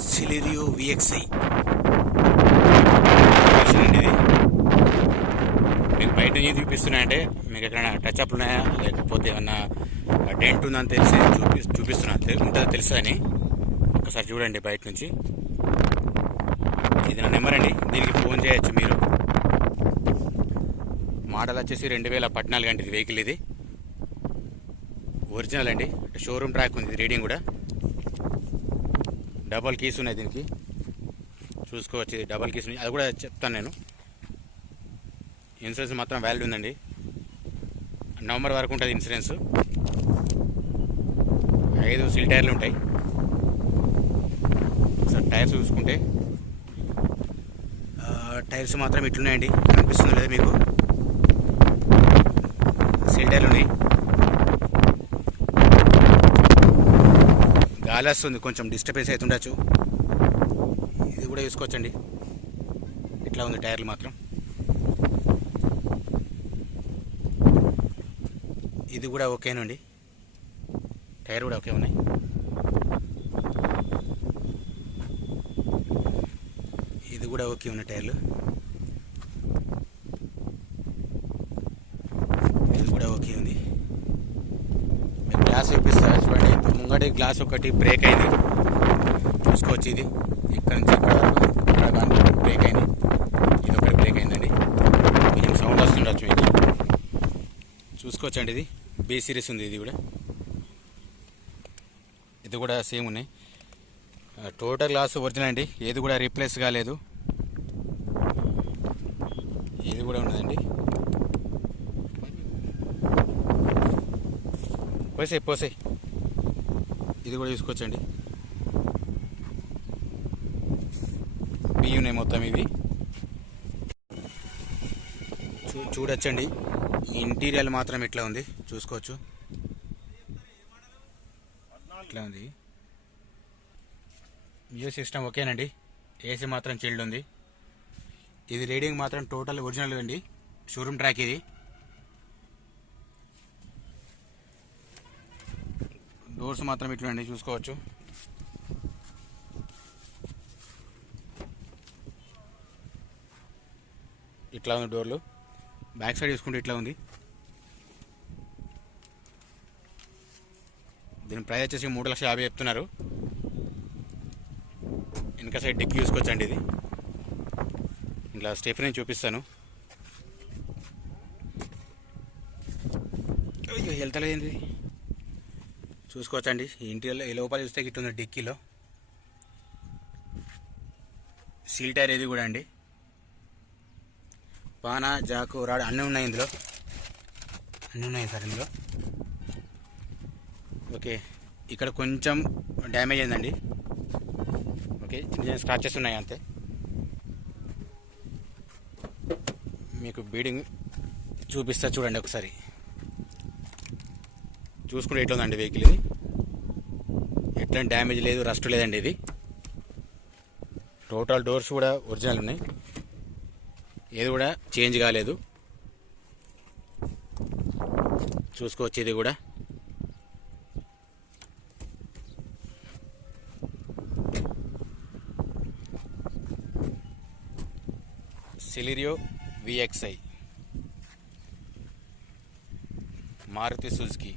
సిలిరియో VXi. Version అండి ఇది. మీకు బయట నుంచి చూపిస్తున్నా అంటే మీకు ఎక్కడైనా టచ్ అప్లు ఉన్నాయా? లేకపోతే ఏమన్నా డెంట్ ఉందని తెలిసి చూపి చూపిస్తున్నా. ఉంటుందో తెలుసా అని? ఒకసారి చూడండి బయట నుంచి. ఇది నా నెంబర్ అండి. దీనికి ఫోన్ చేయొచ్చు మీరు. మోడల్ వచ్చేసి రెండు వేల పద్నాలుగు అండి ఇది వెహికల్ ఇది. ఒరిజినల్ అండి. షోరూమ్ ట్రాక్ ఉంది రీడింగ్ కూడా. డబల్ కీస్ ఉన్నాయి దీనికి. చూసుకోవచ్చు డబల్ కీస్ ఉన్నాయి. అది కూడా చెప్తాను నేను. ఇన్సూరెన్స్ మాత్రం వ్యాలిడ్ ఉందండి. నవంబర్ వరకు ఉంటుంది ఇన్సూరెన్స్ ఐదు సిల్ టైర్లు ఉంటాయి. ఒకసారి టైర్స్ చూసుకుంటే టైర్స్ మాత్రం ఇట్లున్నాయండి. కనిపిస్తుంది లేదా మీకు. సిల్ టైర్లు ఉన్నాయి. గాలి కొంచెం డిస్టర్బెన్స్ అవుతుండొచ్చు ఇది కూడా చూసుకోవచ్చండి ఇట్లా ఉంది టైర్లు మాత్రం. ఇది కూడా ఓకేనండి. టైర్ కూడా ఓకే ఉన్నాయి. ఇది కూడా ఓకే ఉన్నాయి టైర్లు. ఇది కూడా ఓకే ఉంది. మీకు గ్లాస్ చూపిస్తా ఒకటి గ్లాస్ ఒకటి బ్రేక్ అయింది. చూసుకోవచ్చు ఇది ఇక్కడ నుంచి ఇక్కడ వరకు ఇక్కడ బ్రేక్ అయింది. ఇది ఒకటి బ్రేక్ అయిందండి. కొంచెం సౌండ్ వస్తుండొచ్చు ఇది చూసుకోవచ్చండి ఇది. బీ సిరీస్ ఉంది ఇది కూడా. ఇది కూడా సేమ్ ఉన్నాయి. టోటల్ గ్లాస్ ఒరిజినల్ అండి. ఏది కూడా రీప్లేస్ కాలేదు. ఇది కూడా ఉన్నదండి. పోసే పోసే ఇది కూడా చూసుకోవచ్చండి బియ్యం మొత్తం ఇవి చూ చూడొచ్చండి. ఇంటీరియర్ మాత్రం ఇట్లా ఉంది. చూసుకోవచ్చు. ఇట్లా ఉంది. మ్యూజిక్ సిస్టమ్ ఓకేనండి. ఏసీ మాత్రం చిల్డ్ ఉంది. ఇది రీడింగ్ మాత్రం టోటల్ ఒరిజినల్ అండి. షోరూమ్ ట్రాక్ ఇది. డోర్స్ మాత్రం ఇట్లండి చూసుకోవచ్చు. ఇట్లా ఉంది డోర్లు. బ్యాక్ సైడ్ చూసుకుంటే ఇట్లా ఉంది. దీని ప్రైస్ వచ్చేసి మూడు లక్షల యాభై చెప్తున్నారు. వెనక సైడ్ డిక్కి చూసుకోవచ్చండి ఇది. ఇట్లా స్టెఫినీ చూపిస్తాను. అయ్యో వెళ్తలేదండి చూసుకోవచ్చండి. ఇంటిలో ఈ లోపల చూస్తే గిట్టుంది డిక్కీలో. సీల్ టైర్ ఇది కూడా అండి. పానా జాకు రాడ్ అన్నీ ఉన్నాయి ఇందులో. అన్నీ ఉన్నాయి సార్ ఇందులో. ఓకే. ఇక్కడ కొంచెం డ్యామేజ్ అయిందండి. ఓకే. చిన్న చిన్న స్క్రాచెస్ ఉన్నాయి అంతే. మీకు బీడింగ్ చూపిస్తా చూడండి ఒకసారి. చూసుకుంటే ఎట్లా ఉందండి వెహికల్ ఇది? ఎట్లాంటి డ్యామేజ్ లేదు రస్ట్ లేదండి ఇది. టోటల్ డోర్స్ కూడా ఒరిజినల్ ఉన్నాయి. ఏది కూడా చేంజ్ కాలేదు. చూసుకోవచ్చు ఇది కూడా. Celerio VXI Maruti Suzuki.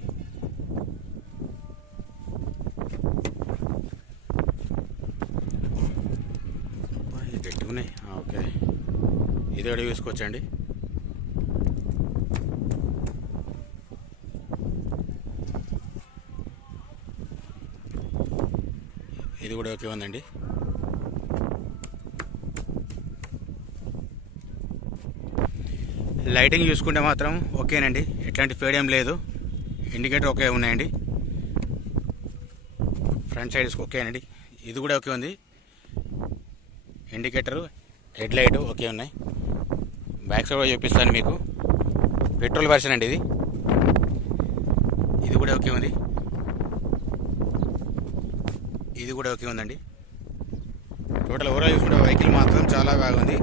ఇది గట్టిగా ఉన్నాయి ఓకే. ఇది కూడా చూసుకోవచ్చండి ఇది కూడా ఓకే ఉందండి. లైటింగ్ చూసుకుంటే మాత్రం ఓకేనండి. ఎట్లాంటి ఫేడ్ ఏం లేదు. ఇండికేటర్ ఓకే ఉన్నాయండి. ఫ్రంట్ సైడ్స్ ఓకేనండి. ఇది కూడా ఓకే ఉంది. ఇండికేటరు హెడ్ లైట్ ఓకే ఉన్నాయి. బ్యాక్ సైడ్ కూడా చూపిస్తాను మీకు. పెట్రోల్ వెర్షన్ అండి ఇది. ఇది కూడా ఓకే ఉంది. ఇది కూడా ఓకే ఉందండి. టోటల్ ఓవరాల్ చూసుకుంటే వెహికల్ మాత్రం చాలా బాగుంది.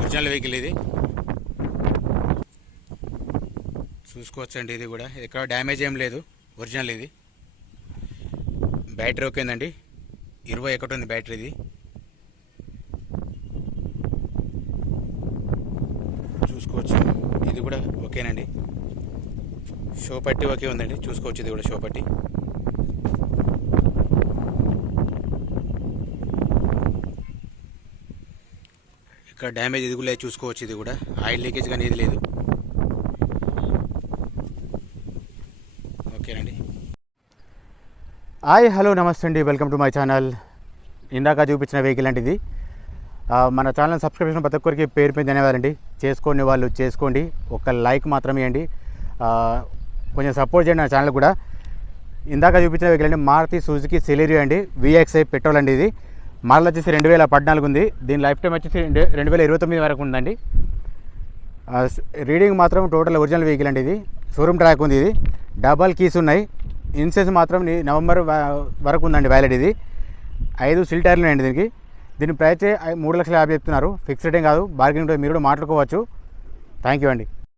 ఒరిజినల్ వెహికల్ ఇది. చూసుకోవచ్చండి ఇది కూడా. ఎక్కడ డ్యామేజ్ ఏం లేదు. ఒరిజినల్ ఇది. బ్యాటరీ ఓకేందండి ఇరవై ఒకటి ఉంది బ్యాటరీది చూసుకోవచ్చు ఇది కూడా ఓకేనండి. షో పట్టి ఓకే ఉందండి. చూసుకోవచ్చు ఇది కూడా షో పట్టి. ఇక్కడ డ్యామేజ్ ఇది కూడా లేదు చూసుకోవచ్చు ఇది కూడా. ఆయిల్ లీకేజ్ కానీ ఇది లేదు. ఓకేనండి. హాయ్ హలో నమస్తే అండి. Welcome to my channel. ఇందాక చూపించిన వెహికల్ అంటే ఇది. మన ఛానల్ సబ్స్క్రిప్షన్ ప్రతి ఒక్కరికి పేరు పేరు ధన్యవాదాలండి. చేసుకోండి వాళ్ళు చేసుకోండి. ఒక లైక్ మాత్రం ఇవ్వండి. కొంచెం సపోర్ట్ చేయండి నా ఛానల్ కూడా. ఇందాక చూపించిన వెహికల్ అండి మారుతి సుజుకి సెలేరియో అండి. విఎక్స్ఐ పెట్రోల్ అండి ఇది. మోడల్ వచ్చేసి రెండు వేల పద్నాలుగు ఉంది. దీని లైఫ్ టైం వచ్చేసి రెండు రెండు వేల ఇరవై తొమ్మిది వరకు ఉందండి. రీడింగ్ మాత్రం టోటల్ ఒరిజినల్ వెహికల్ అండి ఇది. షోరూమ్ ట్రాక్ ఉంది ఇది. డబల్ కీస్ ఉన్నాయి. ఇన్సూరెన్స్ మాత్రం నవంబర్ వరకు ఉందండి వ్యాలిడ్ ఇది. ఐదు సిల్ టైర్లు దీనికి. దీని ప్రైస్ మూడు లక్షల యాభై చెప్తున్నారు. ఫిక్స్డ్ ఏం కాదు. బార్గెనింగ్ మీరు కూడా మాట్లాడుకోవచ్చు. థ్యాంక్ యూ అండి.